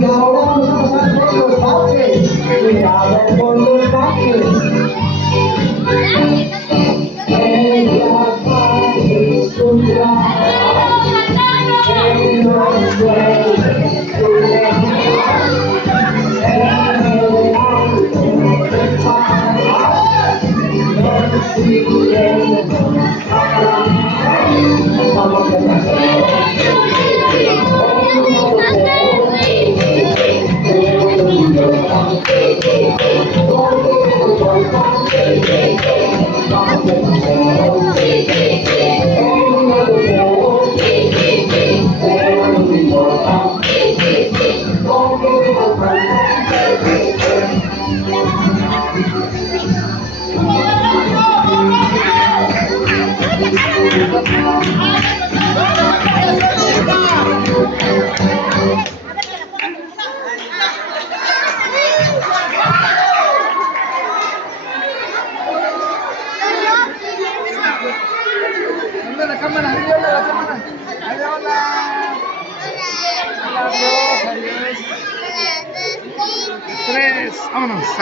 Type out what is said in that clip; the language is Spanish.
Y ahora vamos a pasar por los baches. Cuidado por los baches. Ella va a su trabajo. Que no suele su La cámara, ahí hola la cámara. Ahí hola. Hola, adiós, adiós. 3, vámonos.